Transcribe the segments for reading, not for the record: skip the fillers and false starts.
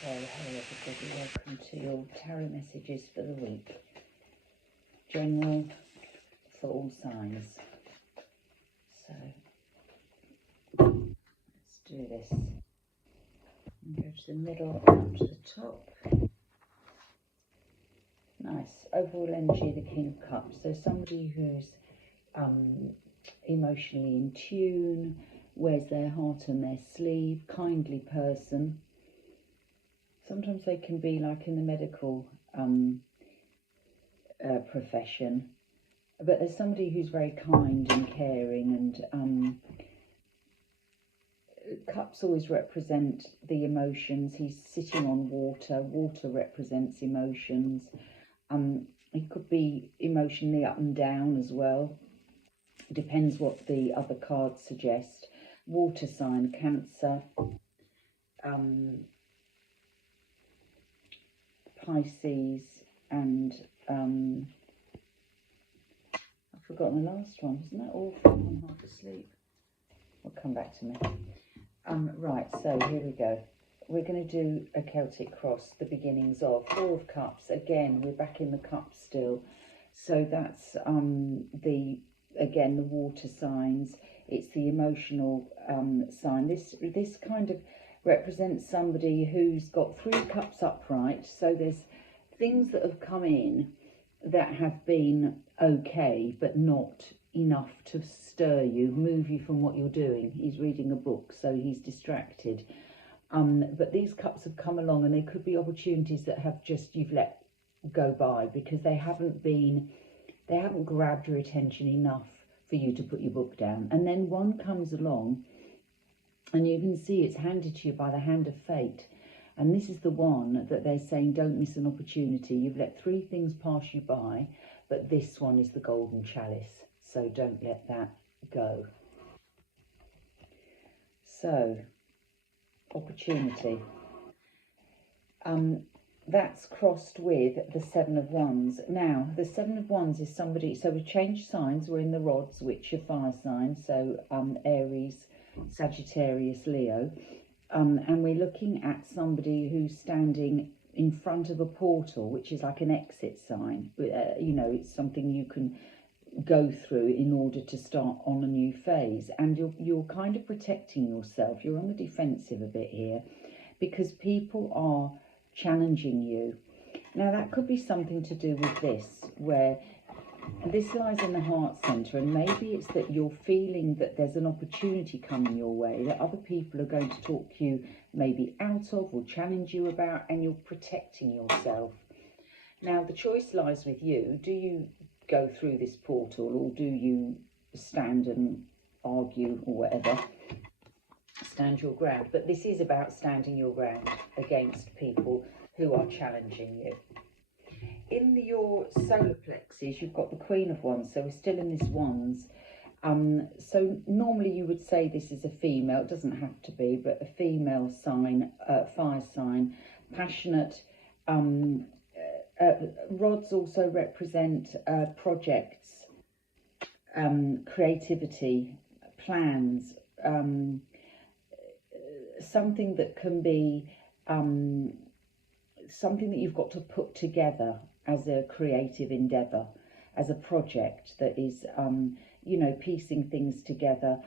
So, hello everybody, welcome to your tarot messages for the week. General for all signs. So, let's do this. And go to the middle and to the top. Nice. Overall energy, the King of Cups. So somebody who's emotionally in tune, wears their heart on their sleeve, kindly person. Sometimes they can be like in the medical profession, but there's somebody who's very kind and caring, and cups always represent the emotions. He's sitting on water. Water represents emotions. It could be emotionally up and down as well. Depends what the other cards suggest. Water sign, Cancer, Pisces, and I've forgotten the last one. Isn't that awful? I'm half asleep. Will come back to me. Right, so here we go. We're going to do a Celtic cross, the beginnings of Four of Cups. Again, we're back in the cups still. So that's the water signs. It's the emotional sign. This kind of represents somebody who's got 3 cups upright. So there's things that have come in that have been okay, but not enough to stir you, move you from what you're doing. He's reading a book, so he's distracted. But these cups have come along, and they could be opportunities that have just you've let go by because they haven't grabbed your attention enough for you to put your book down. And then one comes along, and you can see it's handed to you by the hand of fate. And this is the one that they're saying, don't miss an opportunity. You've let 3 things pass you by, but this one is the golden chalice. So don't let that go. So, opportunity. That's crossed with the 7 of Wands. Now, the 7 of Wands is somebody, so we've changed signs. We're in the rods, which are fire signs. So Aries, Sagittarius, Leo. And we're looking at somebody who's standing in front of a portal, which is like an exit sign. You know, it's something you can go through in order to start on a new phase. And you're kind of protecting yourself. You're on the defensive a bit here because people are challenging you. Now, that could be something to do with this, where this lies in the heart centre, and maybe it's that you're feeling that there's an opportunity coming your way that other people are going to talk you maybe out of or challenge you about, and you're protecting yourself. Now, the choice lies with you. Do you go through this portal, or do you stand and argue or whatever? Stand your ground. But this is about standing your ground against people who are challenging you. In your solar plexus, you've got the Queen of Wands, so we're still in this Wands. So normally you would say this is a female, it doesn't have to be, but a female sign, fire sign, passionate. Rods also represent projects, creativity, plans, something that can be something that you've got to put together as a creative endeavour, as a project that is, you know, piecing things together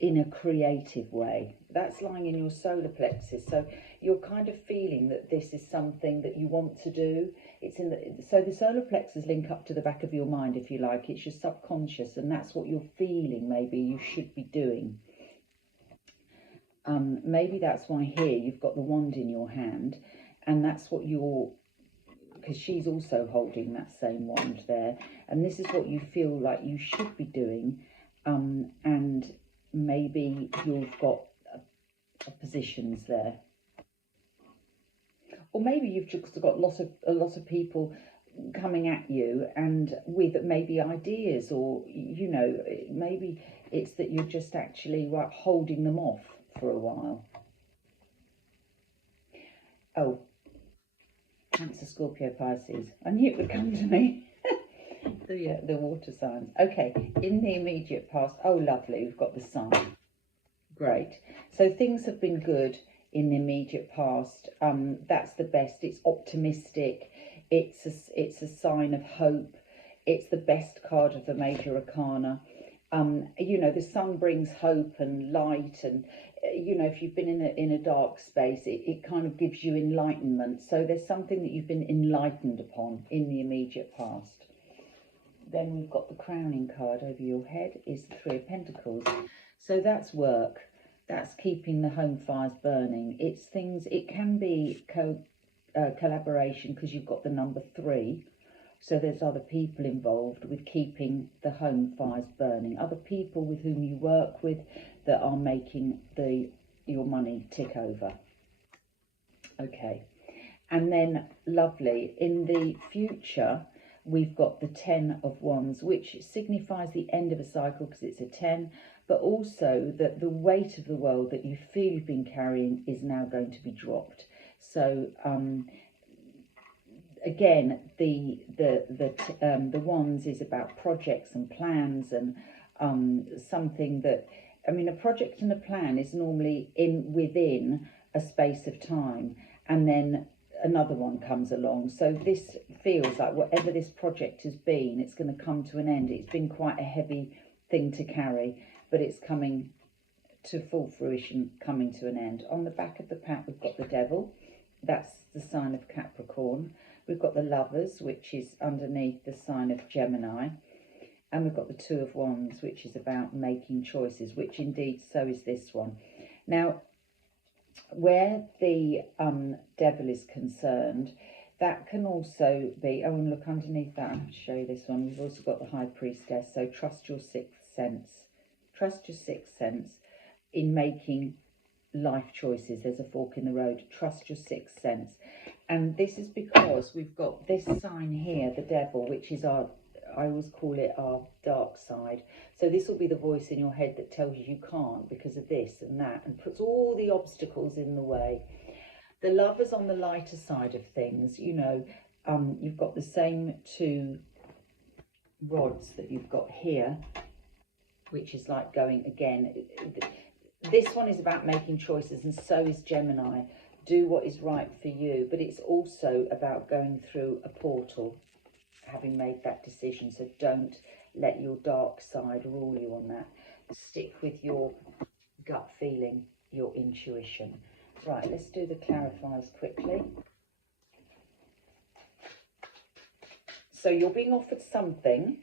in a creative way. That's lying in your solar plexus. So you're kind of feeling that this is something that you want to do. It's in so the solar plexus link up to the back of your mind, if you like. It's your subconscious, and that's what you're feeling maybe you should be doing. Maybe that's why here you've got the wand in your hand, and that's what you're, because she's also holding that same wand there, and this is what you feel like you should be doing, and maybe you've got positions there, or maybe you've just got a lot of people coming at you and with maybe ideas, or you know, maybe it's that you're just actually holding them off for a while. Oh, Cancer, Scorpio, Pisces. I knew it would come to me. the water signs. Okay, in the immediate past. Oh, lovely. We've got the sun. Great. So things have been good in the immediate past. That's the best. It's optimistic. It's a sign of hope. It's the best card of the major arcana. You know, the sun brings hope and light, and you know, if you've been in a dark space, it kind of gives you enlightenment. So there's something that you've been enlightened upon in the immediate past. Then we've got the crowning card over your head is the Three of Pentacles. So that's work. That's keeping the home fires burning. It's things, it can be collaboration, because you've got the number 3. So there's other people involved with keeping the home fires burning. Other people with whom you work with that are making your money tick over. Okay. And then, lovely, in the future, we've got the 10 of Wands, which signifies the end of a cycle because it's a 10, but also that the weight of the world that you feel you've been carrying is now going to be dropped. So, again, the Wands is about projects and plans, and something that, I mean, a project and a plan is normally within a space of time, and then another one comes along. So this feels like whatever this project has been, it's going to come to an end. It's been quite a heavy thing to carry, but it's coming to full fruition, coming to an end. On the back of the pack, we've got the Devil. That's the sign of Capricorn. We've got the Lovers, which is underneath the sign of Gemini. And we've got the Two of Wands, which is about making choices, which indeed so is this one. Now, where the Devil is concerned, that can also be, oh, and look underneath that, I'll show you this one. We've also got the High Priestess. So trust your sixth sense. Trust your sixth sense in making life choices. There's a fork in the road. Trust your sixth sense. And this is because we've got this sign here, the Devil, which is our, I always call it our dark side. So this will be the voice in your head that tells you you can't because of this and that, and puts all the obstacles in the way. The Lovers on the lighter side of things, you know, you've got the same 2 rods that you've got here, which is like going again. This one is about making choices, and so is Gemini. Do what is right for you, but it's also about going through a portal, having made that decision. So don't let your dark side rule you on that. Stick with your gut feeling, your intuition. Right, let's do the clarifiers quickly. So you're being offered something.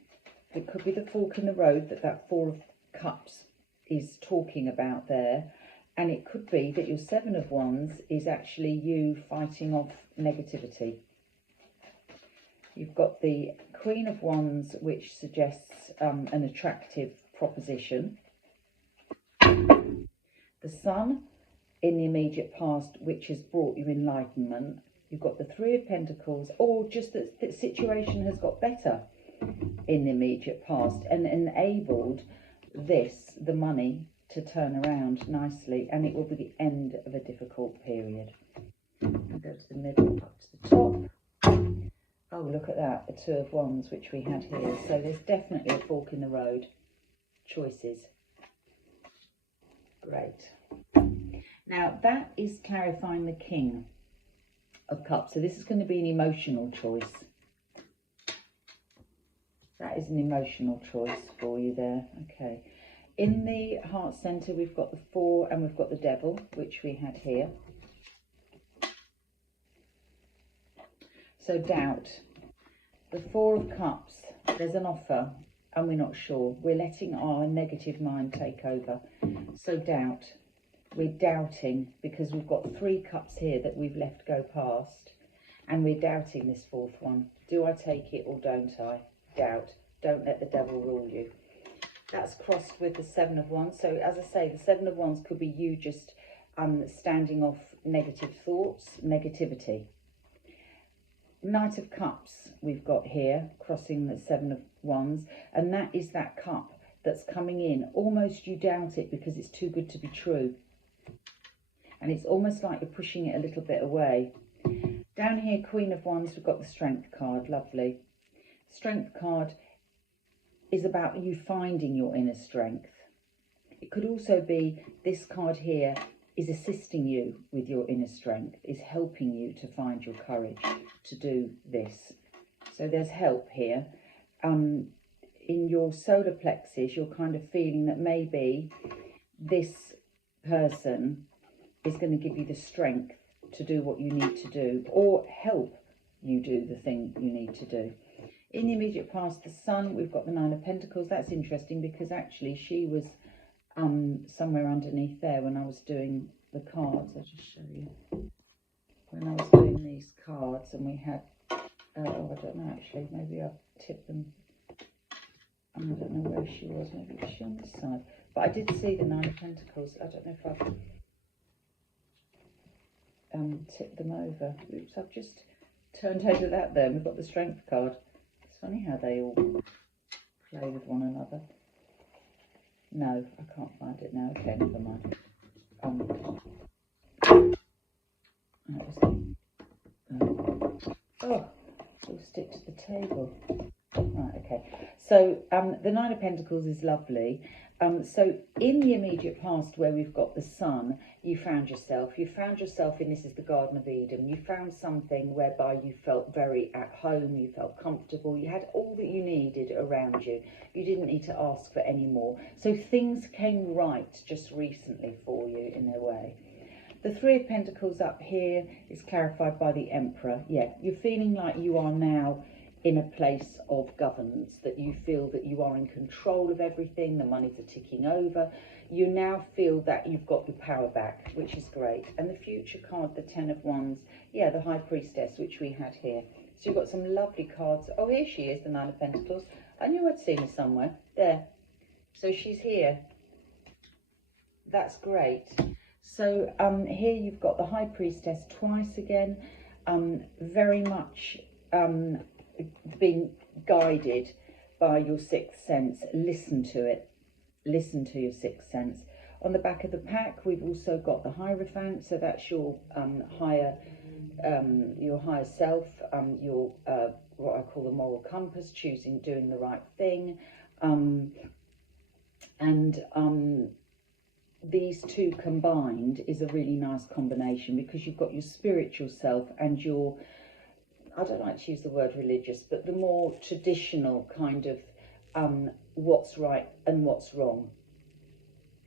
It could be the fork in the road that 4 of Cups is talking about there. And it could be that your 7 of Wands is actually you fighting off negativity. You've got the Queen of Wands, which suggests an attractive proposition. The Sun in the immediate past, which has brought you enlightenment. You've got the 3 of Pentacles, or just that the situation has got better in the immediate past and enabled the money, to turn around nicely, and it will be the end of a difficult period. I'll go to the middle, up to the top. Oh, look at that, the 2 of Wands, which we had here. So there's definitely a fork in the road. Choices. Great. Now, that is clarifying the King of Cups. So this is going to be an emotional choice. That is an emotional choice for you there. Okay. In the heart centre, we've got the 4 and we've got the Devil, which we had here. So doubt. The 4 of Cups, there's an offer and we're not sure. We're letting our negative mind take over. So doubt. We're doubting because we've got 3 cups here that we've left go past, and we're doubting this 4th one. Do I take it or don't I? Doubt. Don't let the devil rule you. That's crossed with the 7 of Wands. So as I say, the 7 of Wands could be you just standing off negative thoughts, negativity. Knight of Cups we've got here, crossing the 7 of Wands, and that is that cup that's coming in. Almost you doubt it because it's too good to be true. And it's almost like you're pushing it a little bit away. Down here, Queen of Wands, we've got the Strength card. Lovely. Strength card is about you finding your inner strength. It could also be this card here is assisting you with your inner strength, is helping you to find your courage to do this. So there's help here. In your solar plexus, you're kind of feeling that maybe this person is going to give you the strength to do what you need to do, or help you do the thing you need to do. In the immediate past, the Sun, we've got the Nine of Pentacles. That's interesting because actually she was somewhere underneath there when I was doing the cards. I'll just show you. When I was doing these cards, and we had, oh, I don't know actually, maybe I've tipped them. I don't know where she was, maybe was she on this side? But I did see the Nine of Pentacles. I don't know if I've tipped them over. Oops, I've just turned over that there. We've got the Strength card. It's funny how they all play with one another. No, I can't find it now. Okay, never mind. Oh, it'll stick to the table. Right, okay. So the Nine of Pentacles is lovely. So in the immediate past, where we've got the Sun, you found yourself in, this is the Garden of Eden. You found something whereby you felt very at home, you felt comfortable, you had all that you needed around you. You didn't need to ask for any more. So things came right just recently for you in a way. The Three of Pentacles up here is clarified by the Emperor. Yeah, you're feeling like you are now in a place of governance, that you feel that you are in control of everything, the monies are ticking over. You now feel that you've got your power back, which is great. And the Future card, the Ten of Wands, yeah, the High Priestess, which we had here. So you've got some lovely cards. Oh, here she is, the Nine of Pentacles. I knew I'd seen her somewhere. There. So she's here. That's great. So here you've got the High Priestess twice again, very much being guided by your sixth sense. Listen to it. Listen to your sixth sense. On the back of the pack, we've also got the Hierophant, so that's your higher self, your what I call the moral compass, doing the right thing, these two combined is a really nice combination, because you've got your spiritual self and your, I don't like to use the word religious, but the more traditional kind of what's right and what's wrong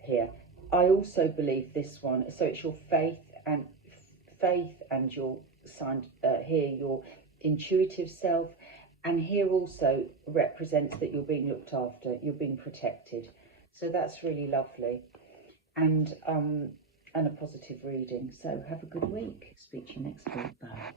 here. I also believe this one, so it's your faith and your sign here, your intuitive self, and here also represents that you're being looked after, you're being protected. So that's really lovely. And a positive reading. So have a good week. Speak to you next week. Bye.